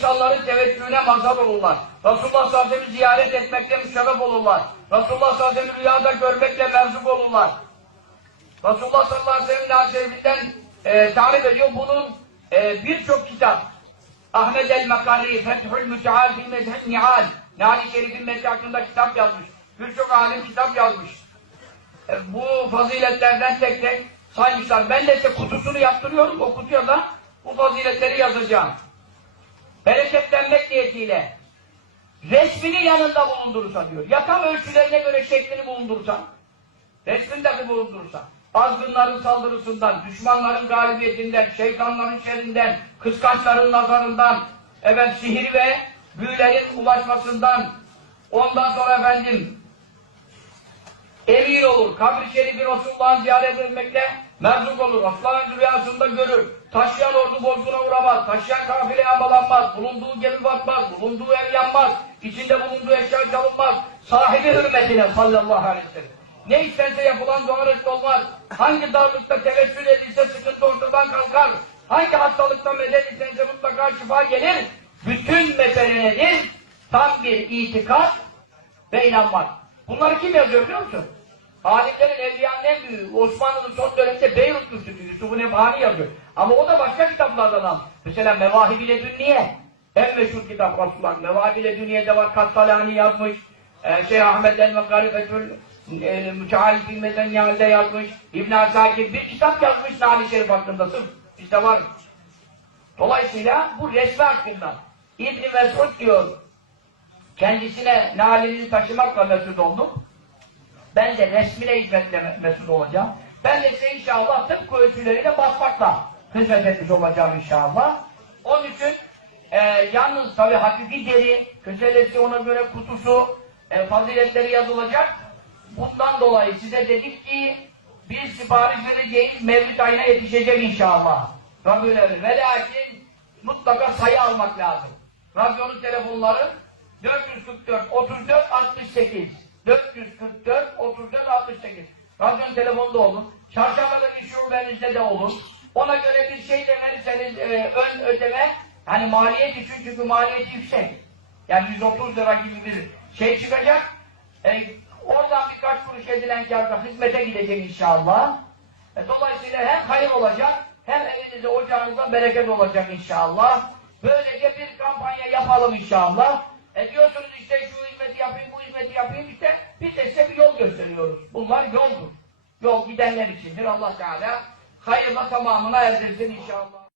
insanların teveccühüne mazhar olurlar. Resulullah sallallahu ziyaret etmekle müşerref olurlar. Resulullah sallallahu rüyada görmekle merzuk olurlar. Resulullah sallallahu aleyhi ve sellem hadis-i şerifinden e, tarif ediyor. Bunun e, birçok kitap. Ahmed el-Makari, Fethül Müteal, Fil Nihal, Nihal-i Şerif'in methi hakkında kitap yazmış. Birçok alim kitap yazmış. E, bu faziletlerden tek tek saymışlar. Ben de size kutusunu yaptırıyorum. O kutuya da bu faziletleri yazacağım. Bereketlenmek niyetiyle resmini yanında bulundurursa diyor. Yakam ölçülerine göre şeklini bulundurursa resmini dahi bulundurursa azgınların saldırısından, düşmanların galibiyetinden, şeytanların şerrinden, kıskançların nazarından, evet sihir ve büyülerin ulaşmasından, ondan sonra efendim emin olur. Kabri şerifi Resulullah'ın ziyaret etmekle merzuk olur. Resulullah'ın rüyasında görür. Taşıyan ordu bozguna uğramaz. Taşıyan kafile yağmalanmaz. Bulunduğu gemi batmaz. Bulunduğu ev yanmaz. içinde bulunduğu eşya çalınmaz. Sahibi hürmetine sallallahu aleyhi ve sellem. Ne isterse yapılan dua olmaz. Hangi darlıkta tevessül edilse sıkıntı ortadan kalkar. Hangi hastalıkta medet istense mutlaka şifa gelir. Bütün mesele nedir? Tam bir itikat ve inanmak. Bunları kim yazıyor biliyor musun? Alimlerin, evliyanın en büyüğü, Osmanlı'nın son döneminde Beyrut müftüsü, Yusuf-u Nebhani yazıyor. Ama o da başka kitaplardan al. Mesela Mevahib-i Dünniye, en meşhur kitap Resulullah. Mevahib-i Dünniye'de var, Kastalani yazmış, e, Şeyh Ahmet el-Mekari Fethül e, Müteahhit Bilmeden Yâl'de yazmış, İbn-i Asakir bir kitap yazmış Nâli Şerif hakkında, sırf işte var. Dolayısıyla bu resmi hakkında İbn-i Mesud diyor, kendisine nalini taşımakla mesut oldum. Ben de resmine hizmetle mesut olacağım. Ben de size inşallah tıpkı ölçüleriyle basmakla hizmet etmiş olacağım inşallah. Onun için e, yalnız tabi hakiki deri, köselesi ona göre kutusu, e, faziletleri yazılacak. Bundan dolayı size dedik ki biz sipariş vereceğiz Mevlid ayına yetişecek inşallah. Rabbül. Ve lakin mutlaka sayı almak lazım. Radyonun telefonları 444 34 68 444 34 68 Radyonun telefonda olun. Çarşambada bir şubenizde de olur. Ona göre bir şey de verirseniz e, ön ödeme hani maliyet için çünkü maliyeti yüksek. Yani 130 lira gibi bir şey çıkacak. E, oradan birkaç kuruş edilen kârda hizmete gidecek inşallah. E, dolayısıyla hem hayır olacak hem evinizde ocağınızda bereket olacak inşallah. Böylece bir kampanya yapalım inşallah. E diyorsunuz işte şu hizmeti yapayım, bu hizmeti yapayım işte biz de size bir yol gösteriyoruz. Bunlar yoldur. Yol gidenler içindir. Allah Teala hayırla tamamına erdirsin inşallah.